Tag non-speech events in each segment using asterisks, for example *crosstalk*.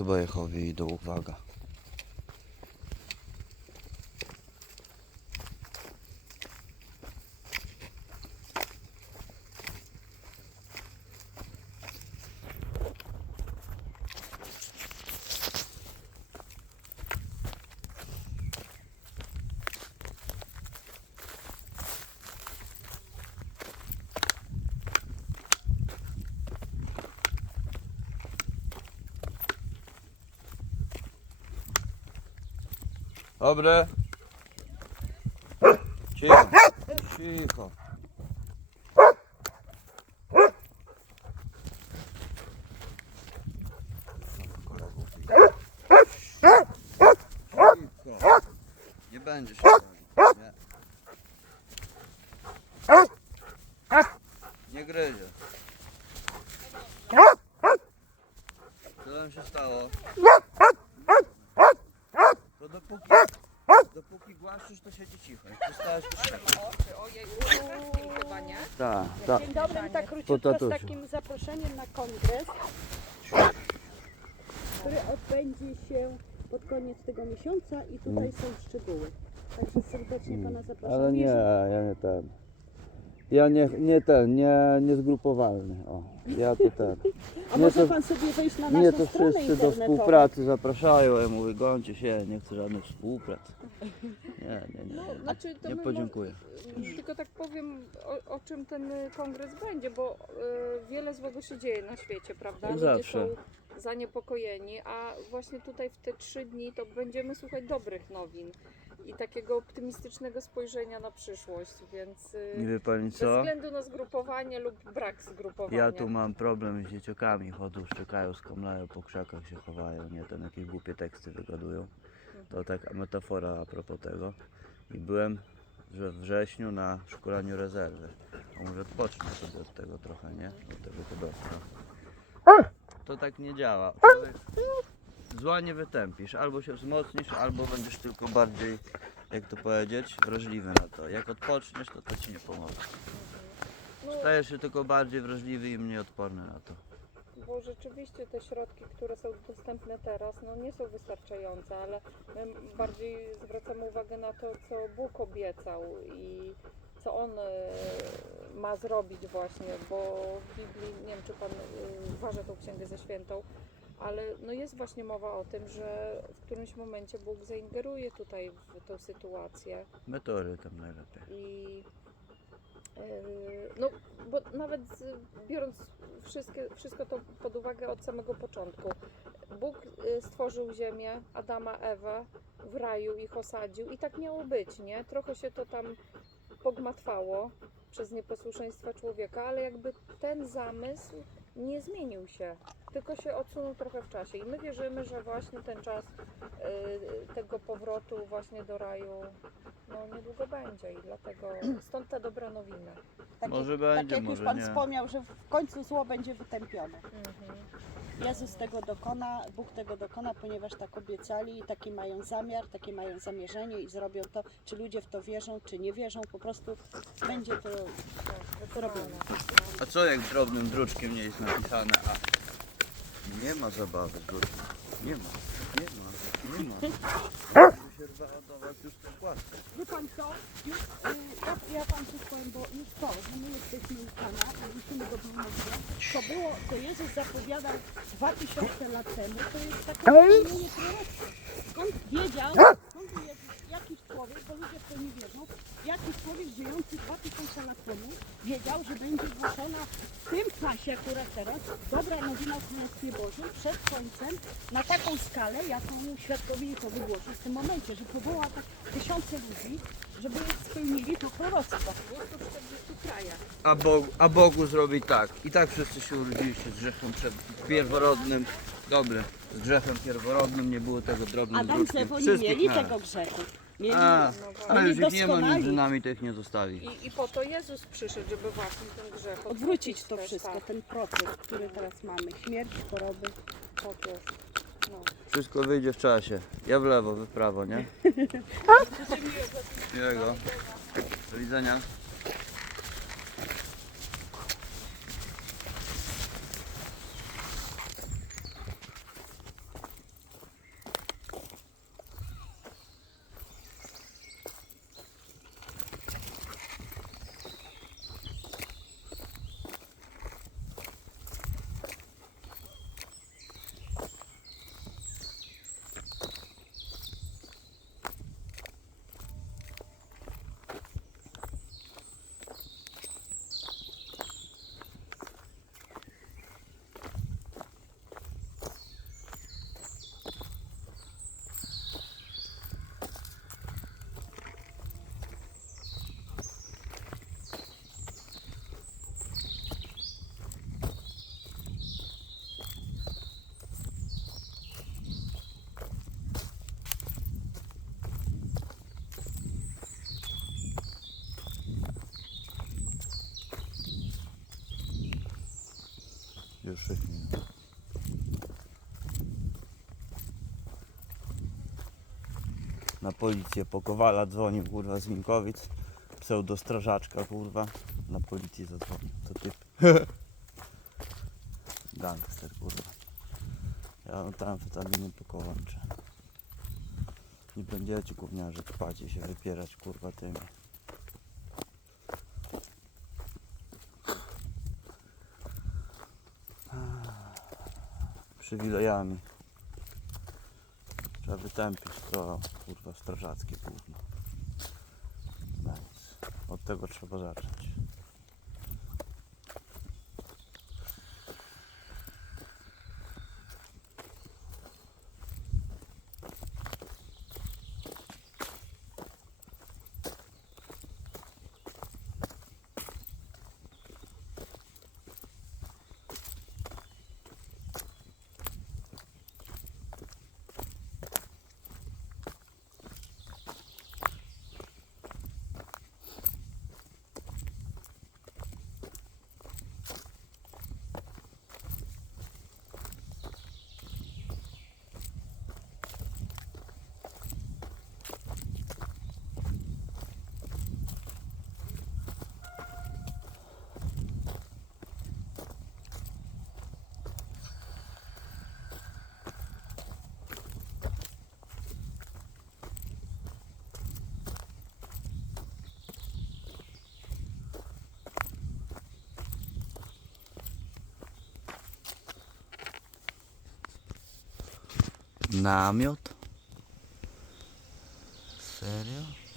Chyba Jehowie idą, uwaga. Dobre. Cicho. Cicho. Cicho. Nie będzie się nie. Nie gryzie. Co tam się stało? To dopóki, głaszczysz, to siedzi cicho. Jak przestałeś, to się... Oczy, ojej, wszystkim chyba, nie? Tak, tak. Dzień dobry, tak króciutko z tatusiu. takim zaproszeniem na kongres, który odbędzie się pod koniec tego miesiąca i tutaj są szczegóły. Także serdecznie Pana zapraszam. Ale nie, Jeżeli- ja nie ten. Ja nie, nie ten, nie, nie zgrupowalny. O, ja to ten. *laughs* A nie, może to- Pan sobie wejść na Mnie naszą to stronę wszyscy do internetową. współpracy zapraszają. Ja mówię, gońcie się, nie chcę żadnej współpracy. Nie, nie, nie. No, nie. znaczy, to Nie my podziękuję. mo- Tylko tak powiem, o, o czym ten y, kongres będzie, bo y, wiele złego się dzieje na świecie, prawda? Jak Ludzie zawsze. są zaniepokojeni, a właśnie tutaj w te trzy dni to będziemy słuchać dobrych nowin i takiego optymistycznego spojrzenia na przyszłość, więc y, Nie wie pani bez co? względu na zgrupowanie lub brak zgrupowania. Ja tu mam problem z dzieciakami, chodzą, szczekają, skomlają, po krzakach się chowają, nie, tam jakieś głupie teksty wygadują. To taka metafora a propos tego. I byłem że w wrześniu na szkoleniu rezerwy. A może odpocznę sobie od tego trochę, nie? Od tego pedofila. To tak nie działa. Człowiek zła nie wytępisz. Albo się wzmocnisz, albo będziesz tylko bardziej, jak to powiedzieć, wrażliwy na to. Jak odpoczniesz, to to ci nie pomoże. Stajesz się tylko bardziej wrażliwy i mniej odporny na to. Bo rzeczywiście te środki, które są dostępne teraz, no nie są wystarczające, ale my bardziej zwracamy uwagę na to, co Bóg obiecał i co On e, ma zrobić właśnie, bo w Biblii, nie wiem czy Pan e, uważa tą księgę ze świętą, ale no jest właśnie mowa o tym, że w którymś momencie Bóg zaingeruje tutaj w tą sytuację Meteorytem najlepiej. i yy, no, bo nawet biorąc wszystkie, wszystko to pod uwagę od samego początku, Bóg y, stworzył ziemię, Adama, Ewę, w raju ich osadził i tak miało być, nie? Trochę się to tam pogmatwało przez nieposłuszeństwo człowieka, ale jakby ten zamysł nie zmienił się, tylko się odsunął trochę w czasie i my wierzymy, że właśnie ten czas y, tego powrotu właśnie do raju no niedługo będzie i dlatego *clears throat* stąd te dobre nowiny. Tak Może jak, będzie, tak jak już może Pan nie. wspomniał, że w końcu zło będzie wytępione. Mhm. Jezus tego dokona, Bóg tego dokona, ponieważ tak obiecali, taki mają zamiar, takie mają zamierzenie i zrobią to, czy ludzie w to wierzą, czy nie wierzą, po prostu będzie to Tak, zrobione. A co jak drobnym druczkiem nie jest napisane A? Nie ma zabawy ludźmi. Nie ma. Nie ma. Nie ma. Jakby się już. Wie pan co? Już, y, ja, ja pan coś powiem, bo już to, że my jesteśmy u Pana i musimy go pomóc. To było, to Jezus zapowiadał 2000 lat temu, to jest takie spełnienie proroctwa. Skąd wiedział, człowiek, bo ludzie w to nie wierzą, jakiś człowiek żyjący 2000 lat temu wiedział, że będzie głoszona w tym czasie akurat teraz dobra nowina o Królestwie Bożym przed końcem na taką skalę, jaką świadkowie to wygłoszą w tym momencie, że powoła tak tysiące ludzi, żeby spełnili to proroctwo. Było to w 40 krajach. A, Bogu, a Bogu zrobi tak. I tak wszyscy się urodziliście z grzechem przed pierworodnym. Dobry. Z grzechem pierworodnym nie było tego drobnym Adam z. Ewą nie mieli tego grzechu. Mieli, A, No ale już ich nie ma doskonali. między nami, tych nie zostawi. I, I po to Jezus przyszedł, żeby właśnie ten grzech odwrócić to też, wszystko, Tak, ten proces, który teraz mamy. Śmierć, choroby. tak jest. No. Wszystko wyjdzie w czasie. Ja w lewo, wy w prawo, nie? *laughs* Miłego. Do widzenia. 6 minut. Na policję po Kowala dzwonił kurwa z Minkowic. Pseudostrażaczka kurwa. Na policję zadzwonił. To typ. *laughs* Gangster kurwa. Ja tam amfetaminy po kołącze. Nie będziecie gówniarze kpacie się wypierać kurwa tymi. Przywilejami. Trzeba wytępić to kurwa strażackie gówno. Od tego trzeba zacząć. Namiot? Serio?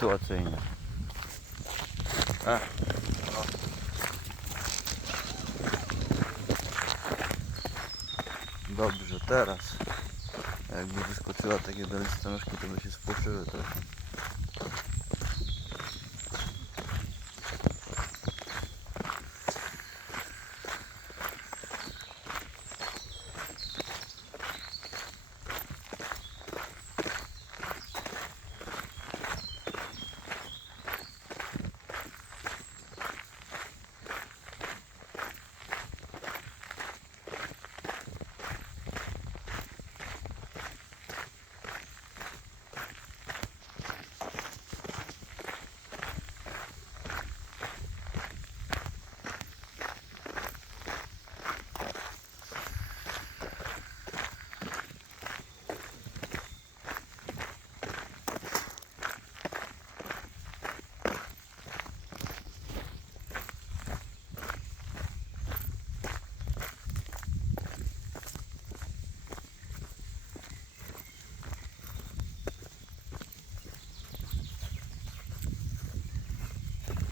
Sytuacyjnie. O. Dobrze, teraz. Jakby wyskoczyła takie do listonoszki, to by się spłoszyły też.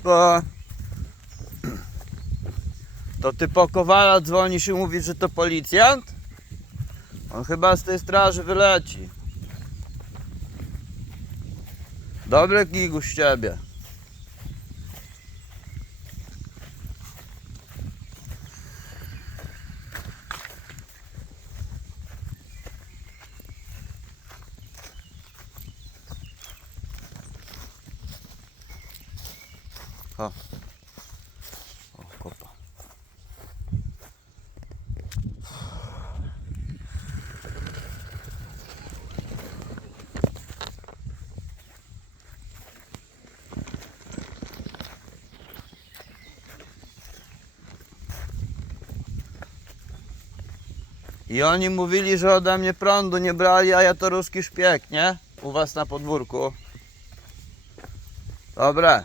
Bo to ty po Kowala dzwonisz i mówisz, że to policjant? On chyba z tej straży wyleci. Dobry gigu z ciebie. I oni mówili, że ode mnie prądu nie brali, a ja to ruski szpieg, nie? U was na podwórku. Dobra.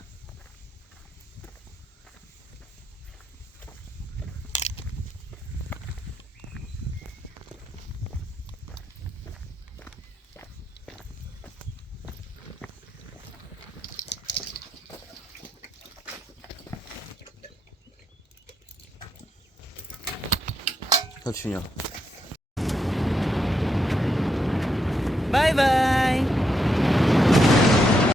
Chodź, Sinio. Bye.